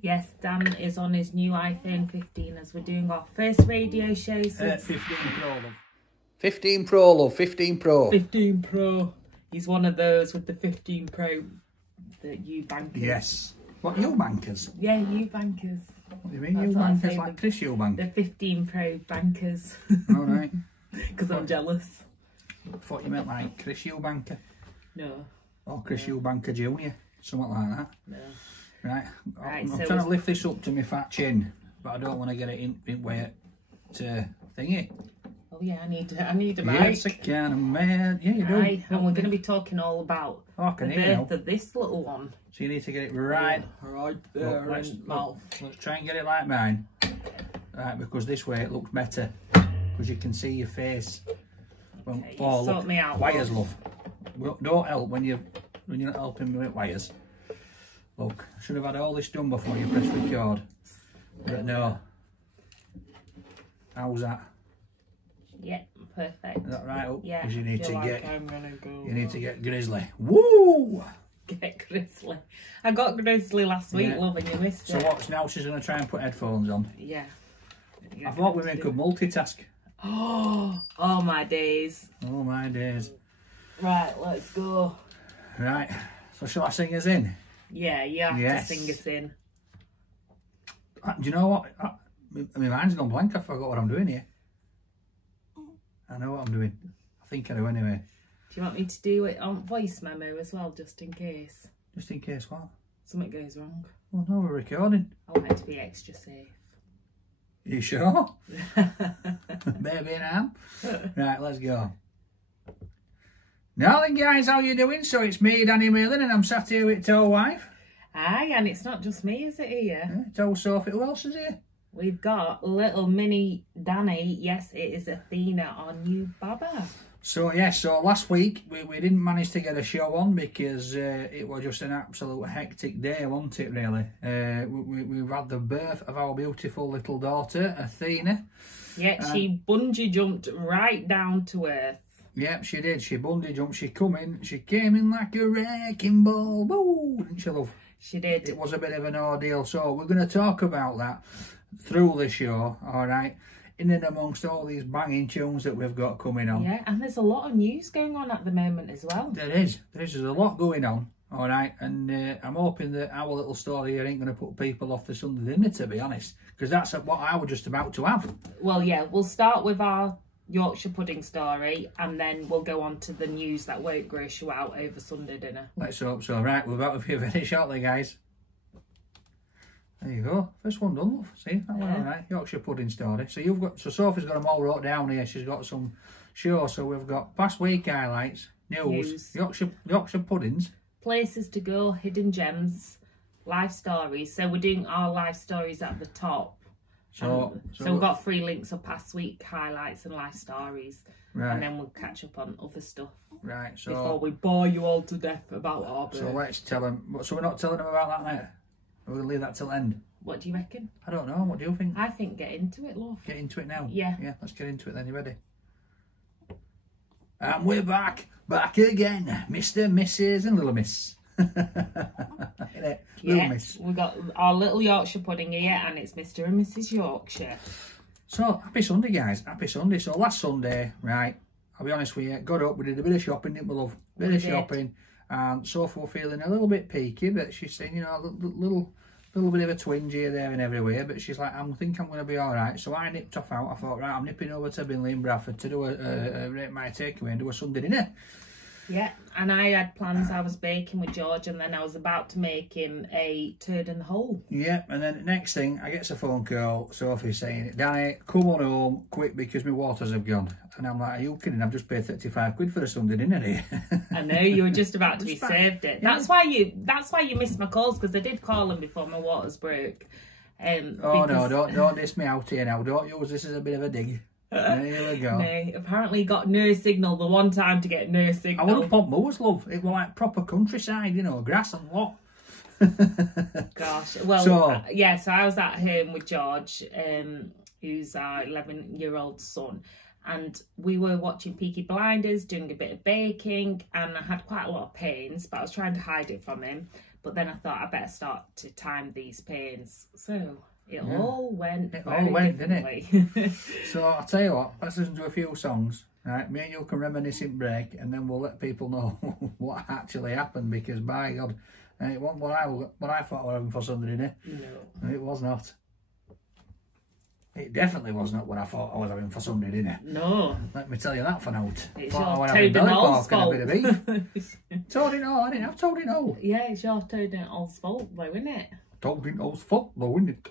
Yes, Dan is on his new iPhone 15 as we're doing our first radio show since... 15 Pro, love. 15 Pro, love. 15 Pro. 15 Pro. He's one of those with the 15 Pro that you bankers. Yes. What, you bankers? Yeah, you bankers. What do you mean, you bankers? Like Chris Eubank? The 15 Pro bankers. All right. Because I'm jealous. I thought you meant like Chris Eubanker. No. Or Chris Eubanker Jr. Something like that. No. Right. I'm so trying to lift this up to my fat chin, but I don't want to get it in way to thingy. Oh yeah, I need a mic. Yes, I can, I'm mad. Yeah, you do. Right, and we're going to be talking all about the birth of this little one. So you need to get it right there let's, in mouth. Let's try and get it like mine. Right, because this way it looks better. Because you can see your face. Well, Okay, oh, sort look, me out, wires, love. Well, don't help when you're not helping me with wires. Look, I should have had all this done before you press record. But no. How's that? Yeah, perfect. Is that right up? Yeah. Because you need to get. Go you need to get grizzly. Woo! Get grizzly. I got grizzly last week, love, and you missed it. So what's now? She's going to try and put headphones on. Yeah. I thought women could multitask. Oh my days. Oh my days. Right, let's go. Right. So shall I sing us in? Yeah, you have to sing us in. Do you know what? My mind's gone blank. I forgot what I'm doing here. I know what I'm doing. I think I do anyway. Do you want me to do it on voice memo as well, just in case? Just in case what? Something goes wrong. Oh no, we're recording. I want it to be extra safe. You sure? Baby now. Right, let's go. Now then guys, how you doing? So it's me, Danny Malin, and I'm sat here with Toe Wife. Aye, and it's not just me, is it here? Yeah, Toe Sophie, who else is here? We've got little mini Danny. Yes, it is Athena, our new baba. So yes, so last week we didn't manage to get a show on because it was just an absolute hectic day, wasn't it really? We've had the birth of our beautiful little daughter, Athena. Yeah, she bungee jumped right down to earth. Yep, she did. She bungee jumped. She came in like a wrecking ball. Woo! Didn't she, love? She did. It was a bit of an ordeal. So we're going to talk about that through the show, all right? In and amongst all these banging tunes that we've got coming on. Yeah, and there's a lot of news going on at the moment as well. There is. There's a lot going on, all right? And I'm hoping that our little story here ain't going to put people off the Sunday dinner, to be honest, because that's what I was just about to have. Well, yeah, we'll start with our Yorkshire pudding story, and then we'll go on to the news that won't gross you out over Sunday dinner. Let's hope so. Right, we're about to be very shortly, guys. There you go. First one done, love. See, that went all right. Yorkshire pudding story. So Sophie's got them all wrote down here. She's got some shows. So we've got past week highlights, news. Yorkshire puddings, places to go, hidden gems, life stories. So we're doing our life stories at the top. So we've got 3 links of past week highlights and life stories. Right. And then we'll catch up on other stuff. Right. So before we bore you all to death about our birth. So let's tell them. So we're not telling them about that now. We're going to leave that till end. What do you reckon? I don't know. What do you think? I think get into it, love. Get into it now? Yeah. Yeah, let's get into it then. You ready? And we're back again. Mr, Mrs and Little Miss. Little Miss. We've got our little Yorkshire pudding here, and it's Mr and Mrs Yorkshire. So, happy Sunday, guys. Happy Sunday. So, last Sunday, right, I'll be honest with you, got up, we did a bit of shopping, didn't we, love? Bit of shopping. And Sophie was feeling a little bit peaky, but she's saying, you know, a little bit of a twinge here, there and everywhere, but she's like, I think I'm going to be all right. So I nipped off out. I thought, right, I'm nipping over to Binley in Bradford to do rate my takeaway and do a Sunday dinner. Yeah, and I had plans. I was baking with George, and then I was about to make him a turd in the hole. Yeah, and then the next thing, I get a phone call, Sophie saying, Danny, come on home quick because my waters have gone. And I'm like, are you kidding? I've just paid 35 quid for a Sunday dinner here. I know, you were just about to be served it. Yeah. That's why you missed my calls, because I did call him before my waters broke. Oh no, don't diss me out here now. Don't use this as a bit of a dig. There we go. No, apparently got no signal the one time to get no signal. I wouldn't pump moors, love. It was like proper countryside, you know, grass and what. Gosh, well, so I was at home with George, who's our 11-year-old son, and we were watching Peaky Blinders, doing a bit of baking, and I had quite a lot of pains, but I was trying to hide it from him. But then I thought I better start to time these pains. So it all went didn't it? So I'll tell you what, let's listen to a few songs. Right, me and you can reminisce in break, and then we'll let people know what actually happened, because by God, it wasn't what I thought I was having for Sunday dinner. No. It was not. It definitely was not what I thought I was having for Sunday dinner. No. Let me tell you that for now. It's your Toad and All's fault. And a bit of beef. Toad and All, I didn't have Toad and All. Yeah, it's your Toad and All's fault though, isn't it? Toad and All's fault though, isn't it?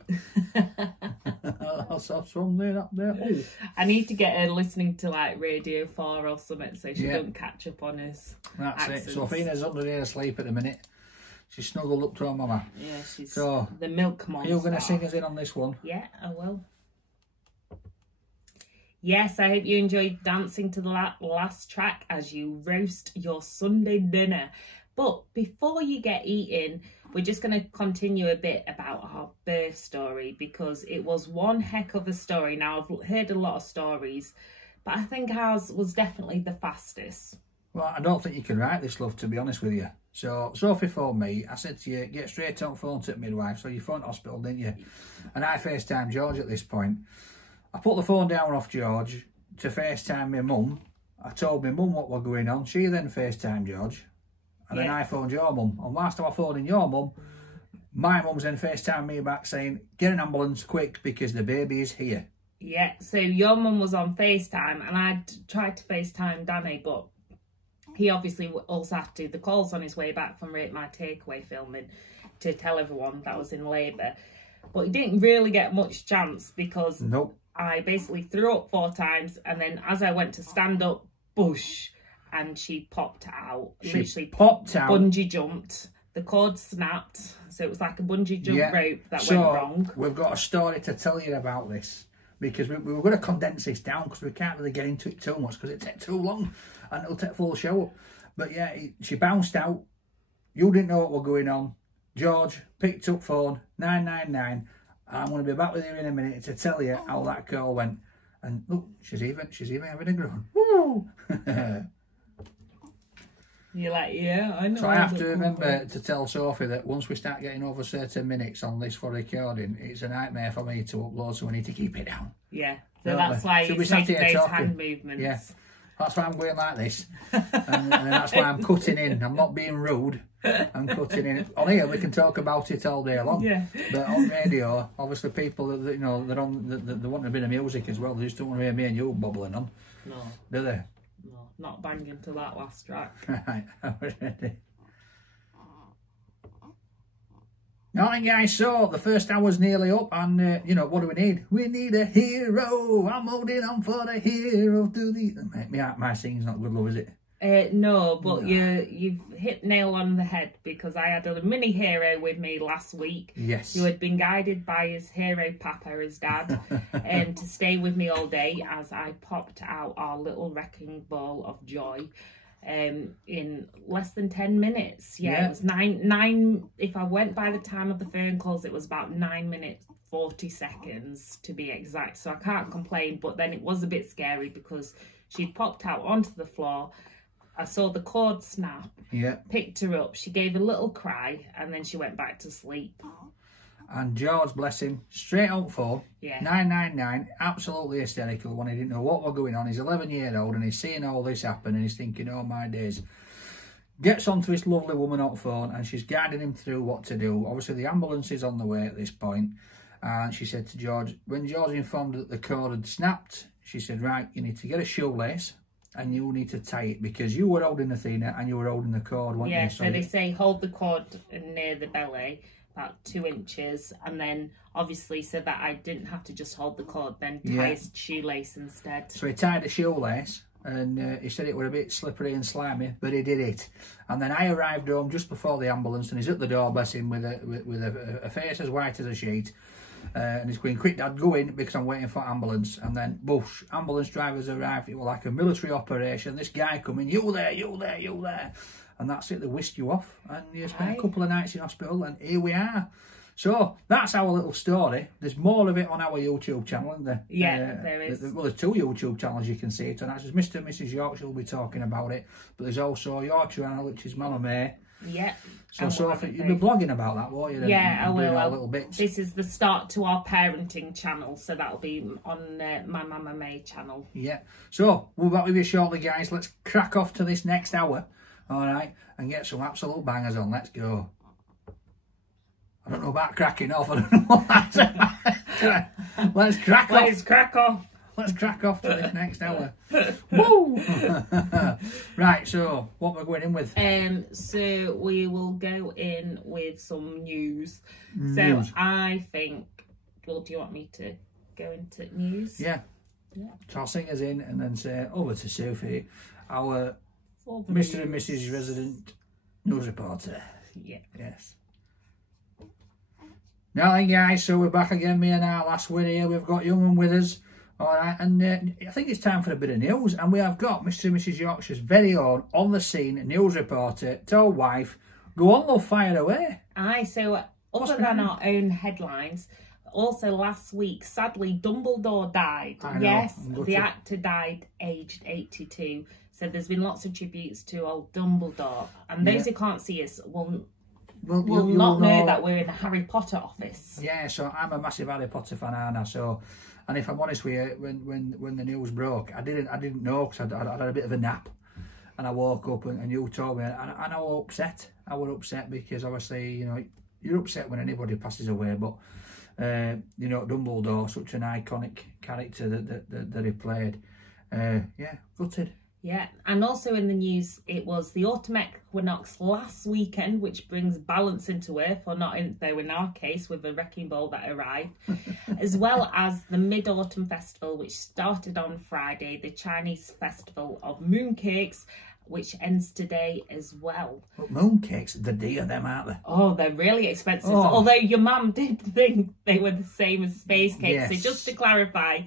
That's from there, up there. Oh. I need to get her listening to like Radio 4 or something so she don't catch up on us. That's accents. it. So Athena's under there asleep at the minute. She's snuggled up to her mama. Yeah, she's the milk monster. Are you going to sing us in on this one? Yeah, I will. Yes, I hope you enjoyed dancing to the last track as you roast your Sunday dinner. But before you get eating, we're just going to continue a bit about our birth story, because it was one heck of a story. Now, I've heard a lot of stories, but I think ours was definitely the fastest. Well, I don't think you can write this, love, to be honest with you. So, Sophie phoned me. I said to you, get straight on phone to the midwife. So you phoned hospital, didn't you? And I FaceTimed George at this point. I put the phone down off George to FaceTime my mum. I told my mum what was going on. She then FaceTimed George. And then I phoned your mum. And whilst I was phoning your mum, my mum's then FaceTimed me back saying, get an ambulance quick because the baby is here. Yeah, so your mum was on FaceTime and I'd tried to FaceTime Danny, but he obviously also had to do the calls on his way back from Rate My Takeaway filming to tell everyone that I was in labour. But he didn't really get much chance because I basically threw up 4 times, and then as I went to stand up, bush, and she popped out. She literally popped out. Bungee jumped. The cord snapped, so it was like a bungee jump rope that went wrong. We've got a story to tell you about this, because we were going to condense this down because we can't really get into it too much because it takes too long and it'll take full show up. But yeah, she bounced out. You didn't know what was going on. George picked up phone 999. I'm going to be back with you in a minute to tell you how that call went. And look, she's even having a groan. Woo! You're like, yeah, I know. So I have to remember to tell Sophie that once we start getting over certain minutes on this for recording, it's a nightmare for me to upload, so we need to keep it down. Yeah, so that's why it's making those hand movements. Yeah, that's why I'm going like this. and that's why I'm cutting in. I'm not being rude. I'm cutting in. On here, we can talk about it all day long. Yeah. But on radio, obviously people that they want a bit of music as well. They just don't want to hear me and you bubbling on. No. Do they? No, not banging to that last track. Right, I'm ready. Alright guys, so the first hour's nearly up, and what do we need? We need a hero. I'm holding on for the hero to the... My singing's not good, love, is it? No, but no. You've hit nail on the head, because I had a mini hero with me last week. Yes. Who had been guided by his hero papa, his dad, to stay with me all day as I popped out our little wrecking ball of joy in less than 10 minutes. Yeah, it was nine. If I went by the time of the phone calls, it was about 9 minutes 40 seconds to be exact. So I can't complain, but then it was a bit scary because she'd popped out onto the floor. I saw the cord snap, picked her up, she gave a little cry, and then she went back to sleep. And George, bless him, straight out phone, 999, absolutely hysterical when he didn't know what was going on. He's 11-year-old and he's seeing all this happen and he's thinking, oh my days. Gets onto this lovely woman on phone and she's guiding him through what to do. Obviously the ambulance is on the way at this point. And she said to George, when George informed that the cord had snapped, she said, right, you need to get a shoelace and you need to tie it, because you were holding Athena and you were holding the cord, weren't you? Yeah, so they say hold the cord near the belly, about 2 inches, and then obviously so that I didn't have to just hold the cord, then tie a shoelace instead. So he tied a shoelace, and he said it was a bit slippery and slimy, but he did it. And then I arrived home just before the ambulance, and he's at the door, bless him, with a face as white as a sheet. And he's going, quick dad, go in because I'm waiting for ambulance. And then, boosh, ambulance drivers arrived. It was like a military operation. This guy coming, you there, you there, you there. And that's it, they whisked you off. And you spent a couple of nights in hospital, and here we are. So, that's our little story. There's more of it on our YouTube channel, isn't there? Yeah, there is. Well, there's 2 YouTube channels you can see it on. That's Mr Mrs Yorkshire will be talking about it. But there's also your channel, which is Mama May. Yeah. So Sophie, you'll be blogging about that, won't you? Yeah, I will. Little bits. This is the start to our parenting channel, so that'll be on my Mama May channel. Yeah. So we'll be back with you shortly, guys. Let's crack off to this next hour, all right, and get some absolute bangers on. Let's go. I don't know about cracking off. I don't know what that's about. Let's crack off. Let's crack off. Let's crack off to this next hour. Woo! Right, so what we're going in with? So we will go in with some news. So I think, well, do you want me to go into news? Yeah. So I'll sing us in and then say over to Sophie, our Mr and Mrs resident news reporter. Yeah. Yes. Now then, guys, so we're back again, me and our last win here. We've got Young with us. All right, and I think it's time for a bit of news, and we have got Mr and Mrs Yorkshire's very own on the scene news reporter, to our wife. Go on, love, fire away. Aye, so other than our own headlines, also last week, sadly, Dumbledore died. Yes, the actor died aged 82. So there's been lots of tributes to old Dumbledore, and those who can't see us will not know that we're in the Harry Potter office. Yeah, so I'm a massive Harry Potter fan, Anna. So, and if I'm honest with you, when the news broke, I didn't know because I'd had a bit of a nap, and I woke up and you told me, and I was upset. I was upset because obviously, you know, you're upset when anybody passes away, but you know, Dumbledore, such an iconic character that he played. Yeah, gutted. Yeah, and also in the news, it was the autumn equinox last weekend, which brings balance into Earth, or not though in our case, with the wrecking ball that arrived, as well as the Mid-Autumn Festival, which started on Friday, the Chinese Festival of Mooncakes, which ends today as well. But mooncakes, the dear them, aren't they? Oh, they're really expensive. Oh. Although your mum did think they were the same as space cakes. Yes. So just to clarify,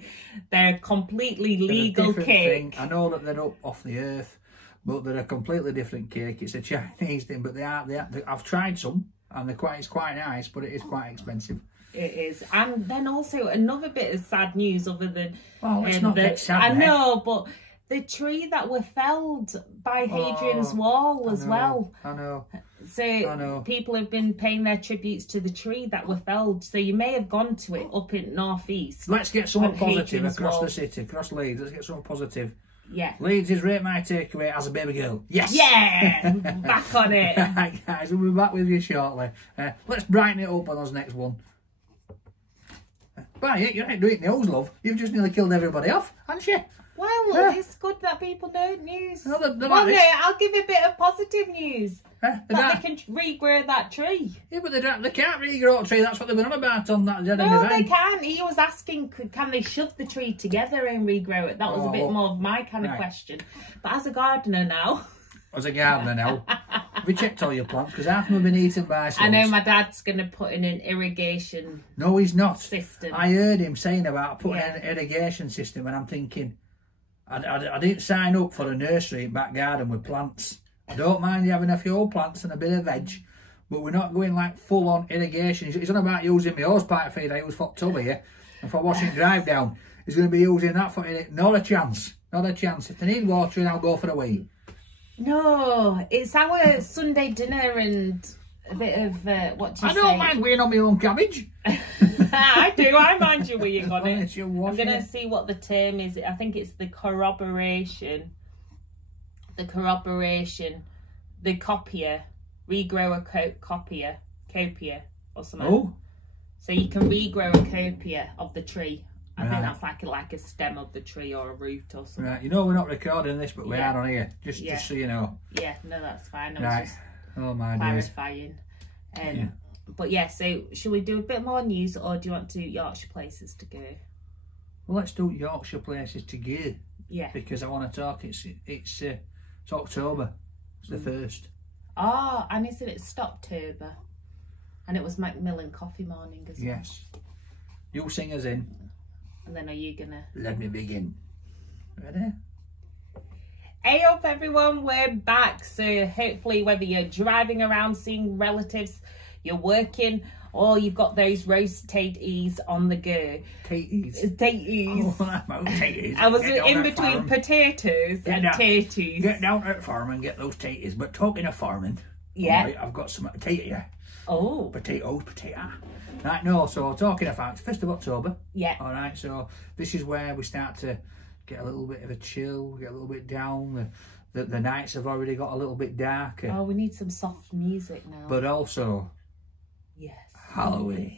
they're a completely legal cake. Thing. I know that they're up off the earth, but they're a completely different cake. It's a Chinese thing, but they are. I've tried some, and it's quite nice, but it is quite expensive. It is. And then also another bit of sad news other than... Oh, it's not that sad. I know, but... the tree that were felled by Hadrian's Wall as well. I know. So people have been paying their tributes to the tree that were felled. So you may have gone to it up in North East. Let's get something positive across the city, across Leeds. Let's get something positive. Yeah. Leeds is rate my takeaway as a baby girl. Yes. Yeah. Back on it. Right, guys, we'll be back with you shortly. Let's brighten it up on us next one. Well, you ain't doing news, love. You've just nearly killed everybody off, haven't you? Well, it's good that people know news. No, I'll give a bit of positive news. That they can regrow that tree. Yeah, but they can't regrow a tree. That's what they've been on about on that event. No, they can. He was asking, can they shove the tree together and regrow it? That was a bit more of my kind of question. But as a gardener now... As a gardener now, have you checked all your plants? Because half of them have been eaten by slugs. I know my dad's going to put in an irrigation No, he's not. system. I heard him saying about putting in an irrigation system, and I'm thinking... I didn't sign up for a nursery in back garden with plants. I don't mind you having a few old plants and a bit of veg, but we're not going like full on irrigation. He's on about using my hose pipe feed I use for tub here and for washing drive down. He's going to be using that for it. Not a chance. Not a chance. If they need watering, I'll go for a wee. No, it's our Sunday dinner and a bit of what do you say? I don't mind weighing on my own cabbage. I do. I mind you weighing on it. I'm going to see what the term is. I think it's the corroboration. The copier. Regrow a copia or something. Oh. So you can regrow a copia of the tree. I think that's like a stem of the tree or a root or something. Right, you know we're not recording this, but we are on here. Just so you know. Yeah, no, that's fine. I was just clarifying. But yeah, so should we do a bit more news, or do you want to do Yorkshire places to go? Well, let's do Yorkshire places to go. Yeah. Because I want to talk. It's October. It's the 1st. Oh, and isn't it Stoptober? And it was Macmillan Coffee Morning as well. Yes. You sing us in. And then are you gonna... Let me begin. Ready? Hey up everyone, we're back. So hopefully whether you're driving around seeing relatives, you're working, or you've got those roast taties on the go. Taties. Oh, taties. I was in between potatoes and taties. Get down at the farm and get those taties. But talking of farming, Yeah. Right, I've got some potato here. Oh. Potato. Right, no, so talking of facts, 1st of October. Yeah. All right, so this is where we start to get a little bit of a chill, get a little bit down. The nights have already got a little bit darker. Oh, we need some soft music now. But also, yes, Halloween.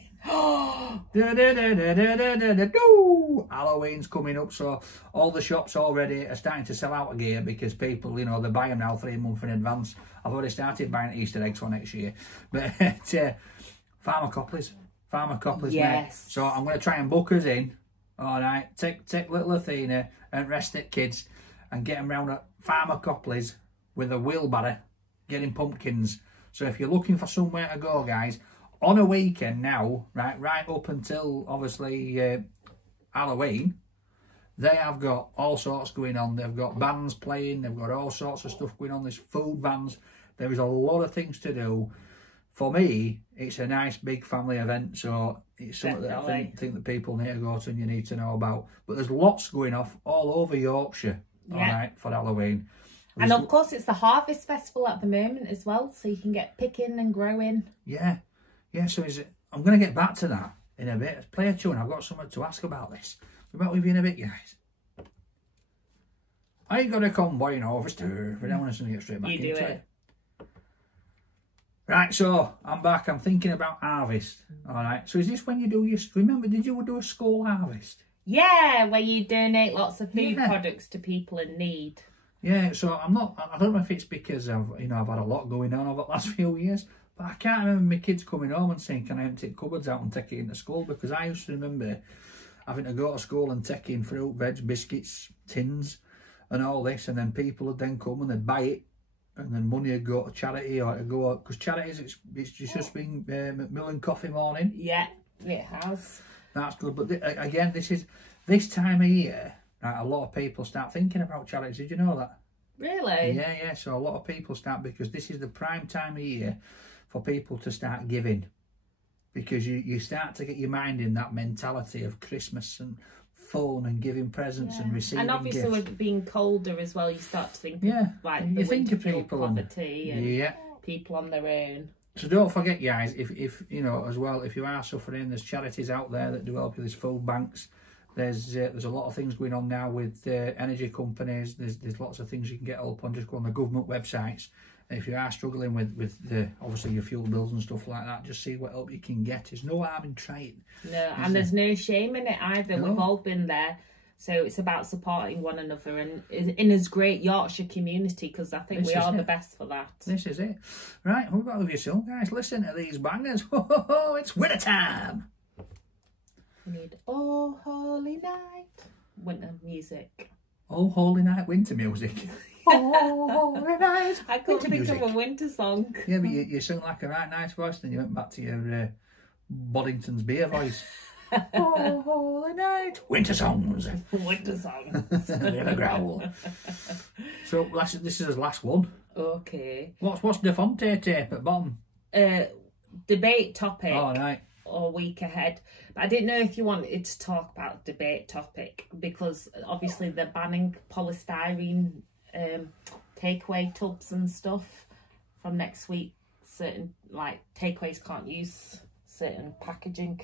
Halloween's coming up, so all the shops already are starting to sell out of gear because people, you know, they buy them now 3 months in advance. I've already started buying Easter eggs for next year. But Farmer Copleys, yes. mate. So I'm going to try and book us in. All right, take little Athena and rest it kids and get them round at Farmer Copleys with a wheelbarrow getting pumpkins. So if you're looking for somewhere to go, guys, on a weekend now, right up until obviously Halloween, they have got all sorts going on. They've got bands playing, they've got all sorts of stuff going on. There's food vans, there is a lot of things to do. For me, it's a nice big family event, so it's something that I think that people need to go to and you need to know about. But there's lots going off all over Yorkshire, all right, for Halloween. And of course, it's the Harvest Festival at the moment as well, so you can get picking and growing. Yeah, so I'm going to get back to that in a bit. Play a tune. I've got something to ask about this. We'll be back with you in a bit, guys. I ain't got a convoy over stir, but I want to get straight back into it. Right, so I'm back. I'm thinking about harvest. All right. So is this when you do your? Remember, did you do a school harvest? Yeah, where you donate lots of food products to people in need. Yeah. So I'm not. I don't know if it's because I've had a lot going on over the last few years, but I can't remember my kids coming home and saying, "Can I empty cupboards out and take it into school?" Because I used to remember having to go to school and take in fruit, veg, biscuits, tins, and all this, and then people would then come and they'd buy it. And then money would go to charity or to go, because charities, it's just been Macmillan Coffee Morning. Yeah, it has. That's good. But again, this time of year, right, a lot of people start thinking about charities. Did you know that? Really? Yeah. So a lot of people start, because this is the prime time of year for people to start giving. Because you start to get your mind in that mentality of Christmas and fun and giving presents and receiving and obviously gifts. With it being colder as well, you start to think like you think of people poverty and people on their own. So don't forget, guys, if you know as well, if you are suffering, there's charities out there that do help you. There's food banks. There's a lot of things going on now with energy companies. There's lots of things you can get help on. Just go on the government websites. If you are struggling with the obviously your fuel bills and stuff like that, just see what help you can get. There's no harm in trying. No, and there's no shame in it either. No. We've all been there. So it's about supporting one another and in this great Yorkshire community, because I think we are the best for that. This is it. Right, we've got with you soon, guys. Listen to these bangers. It's winter time. We need Oh Holy Night winter music. Oh Holy Night winter music. Oh, holy night. I couldn't think of a winter song. Yeah, but you sing like a right nice voice, then you went back to your Boddington's beer voice. Oh, holy night. Winter songs. Winter songs. With a growl. So this is his last one. Okay. What's the Fonte tape at bottom? Debate topic. Oh, right. Or week ahead. But I didn't know if you wanted to talk about debate topic, because obviously they're banning polystyrene takeaway tubs and stuff from next week. Certain takeaways can't use certain packaging.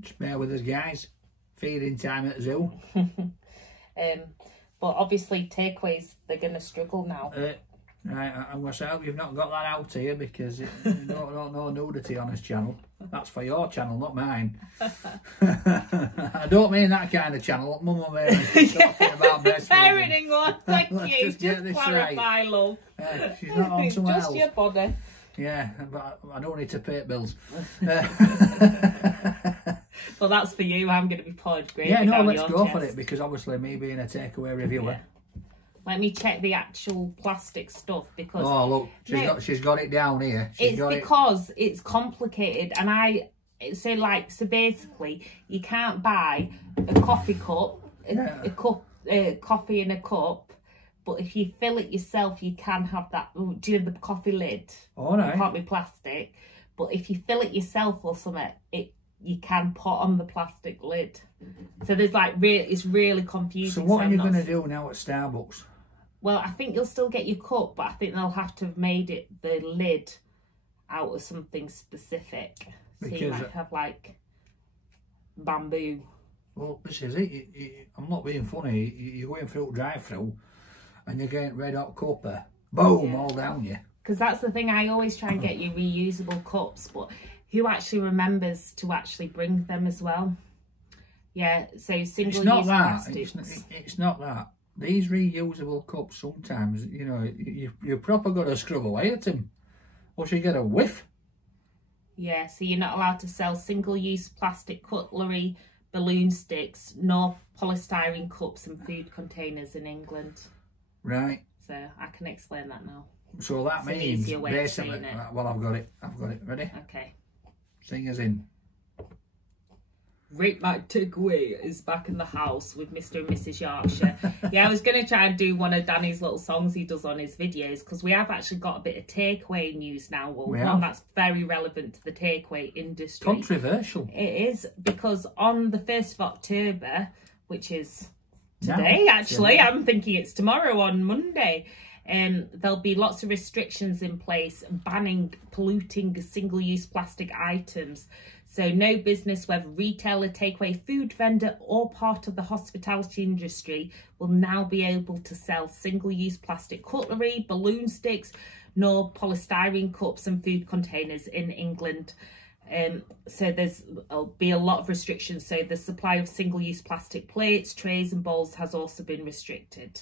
Just bear with us, guys. Feeding time at the zoo. But obviously takeaways, they're going to struggle now. Right, I'm going to hope you've not got that out here, because no nudity on this channel. That's for your channel, not mine. I don't mean that kind of channel. Mum and me talking about breastfeeding. Parenting one, thank you. Just clarify, right. Love. She's not on somewhere else. Just your body. Yeah, but I don't need to pay bills. Well, that's for you. I'm going to be poured gravy. Yeah, no, let's go chest. for it, because obviously me being a takeaway reviewer. Yeah. Let me check the actual plastic stuff, because she's got it down here. Because it's complicated, and so basically you can't buy a coffee cup, coffee in a cup, but if you fill it yourself, you can have that. Do you know the coffee lid? All right. It can't be plastic, but if you fill it yourself or something, you can put on the plastic lid. So there's it's really confusing. So what are you going to do now at Starbucks? Well, I think you'll still get your cup, but I think they'll have to have made it, the lid, out of something specific. So you might have like bamboo. Well, this is it. I'm not being funny. You're going through drive-through and you're getting red hot cuppa. Boom, all down you. Because that's the thing, I always try and get you reusable cups, but who actually remembers to actually bring them as well? Yeah, so single-use plastics. It's not that. These reusable cups, sometimes, you know, you've proper got to scrub away at them, or you get a whiff. Yeah, so you're not allowed to sell single-use plastic cutlery, balloon sticks, nor polystyrene cups and food containers in England. Right. So I can explain that now. So that means basically, well, I've got it. Ready? Okay. Sing us in. Rate Night Takeaway is back in the house with Mr and Mrs Yorkshire. Yeah, I was going to try and do one of Danny's little songs he does on his videos, because we have actually got a bit of takeaway news now. Well, one that's very relevant to the takeaway industry. Controversial. It is, because on the 1st of October, which is today, actually, I'm thinking it's tomorrow on Monday, there'll be lots of restrictions in place banning polluting single-use plastic items. So no business, whether retailer, takeaway, food vendor or part of the hospitality industry, will now be able to sell single-use plastic cutlery, balloon sticks, nor polystyrene cups and food containers in England. So there'll be a lot of restrictions. So the supply of single-use plastic plates, trays and bowls has also been restricted.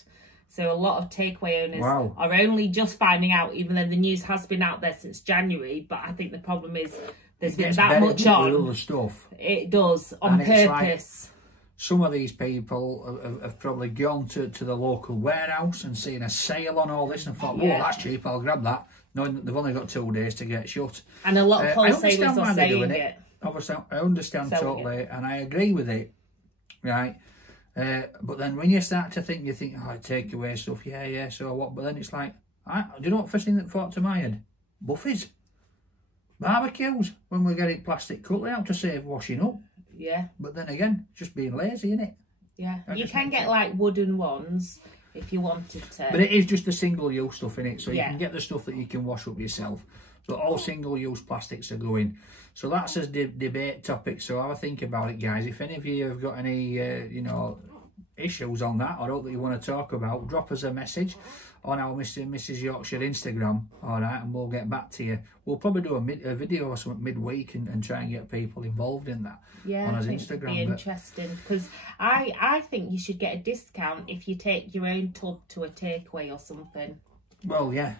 So a lot of takeaway owners are only just finding out, even though the news has been out there since January. But I think the problem is there's been that much on. All the stuff. It does, on purpose. Like, some of these people have probably gone to the local warehouse and seen a sale on all this and thought, oh, that's cheap, I'll grab that. Knowing that they've only got 2 days to get shut. And a lot of wholesalers are saying it. Obviously, I understand totally, and I agree with it, right? But then when you start to think, you think, oh, takeaway stuff, yeah, so what? But then it's like, do you know what first thing that thought to my head? Buffets. Barbecues, when we're getting plastic cutlery out to save washing up. Yeah. But then again, just being lazy, innit? Yeah. You can get like wooden ones if you wanted to. But it is just the single-use stuff, innit? So you can get the stuff that you can wash up yourself. But all single-use plastics are going. So that's a debate topic. So have a think about it, guys. If any of you have got any, you know, issues on that or that you want to talk about, drop us a message on our Mr and Mrs Yorkshire Instagram, all right, and we'll get back to you. We'll probably do a video or something midweek and try and get people involved in that on our Instagram. It'd be interesting, because I think you should get a discount if you take your own tub to a takeaway or something. Well, yeah,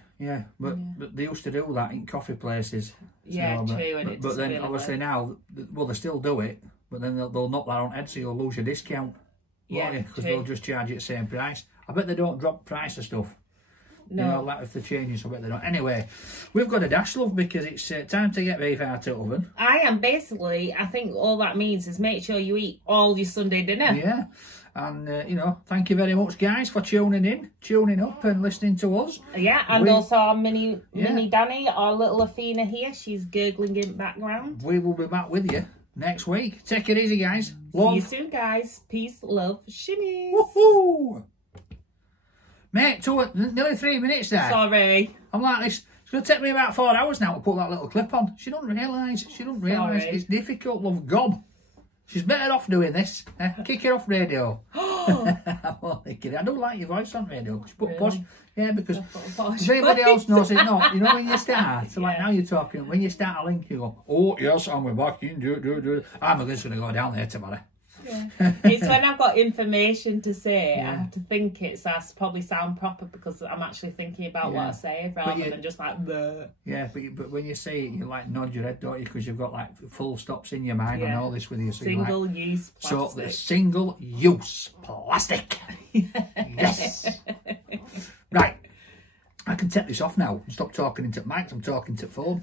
but they used to do that in coffee places. Yeah, so, true. But then really obviously now, well, they still do it, but then they'll knock that on head, so you'll lose your discount. Yeah, because they'll just charge you the same price. I bet they don't drop price of stuff. No. You know, like if they're changing, so I bet they don't. Anyway, we've got a dash, love, because it's time to get beef out of the oven. I think all that means is make sure you eat all your Sunday dinner. Yeah. And, you know, thank you very much, guys, for tuning up and listening to us. Yeah, and also our mini Danny, our little Athena here. She's gurgling in the background. We will be back with you next week. Take it easy, guys. Love. See you soon, guys. Peace, love, shimmies. Woohoo! Mate, nearly 3 minutes there. Sorry. I'm like this. It's going to take me about 4 hours now to put that little clip on. She doesn't realise. It's difficult, love. Gob. She's better off doing this. Kick her off radio. I'm only kidding. I don't like your voice on radio. Posh. Yeah, because if anybody else knows it not, you know when you start, so like now you're talking, when you start a link, you go, oh, yes, and we're back in, do. I'm just going to go down there tomorrow. Yeah. It's when I've got information to say, I have to think it, so I probably sound proper because I'm actually thinking about what I say rather than just like the. Yeah, but when you say it, you like nod your head, don't you? Because you've got like full stops in your mind and all this with you. So single-use plastic. So the single-use plastic. Yes. Right. I can take this off now. Stop talking into mics. I'm talking to phone.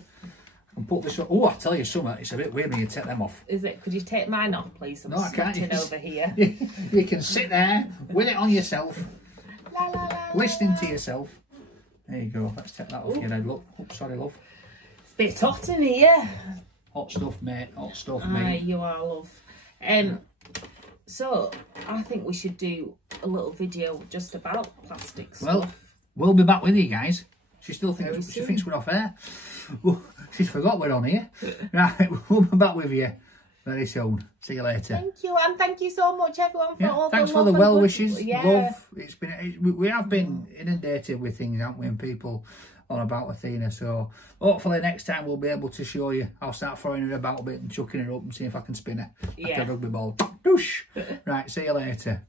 And put this up. Oh, I tell you something, it's a bit weird when you take them off. Is it? Could you take mine off, please? No, I can't. Over here. You can sit there with it on yourself, listening to yourself. There you go. Let's take that off your head. Look. Oops, sorry, love. It's a bit hot in here. Hot stuff, mate. Hot stuff, mate. You are, love. So, I think we should do a little video just about plastic stuff. Well, we'll be back with you guys. She still thinks we're off air. Well, she's forgot we're on here. Right, we'll be back with you very soon. See you later. Thank you, and thank you so much, everyone, for all thanks the love for the well and wishes, yeah. love. We have been inundated with things, haven't we, and people on about Athena. So hopefully next time we'll be able to show you. I'll start throwing her about a bit and chucking her up and see if I can spin her like a rugby ball. Doosh. Right, see you later.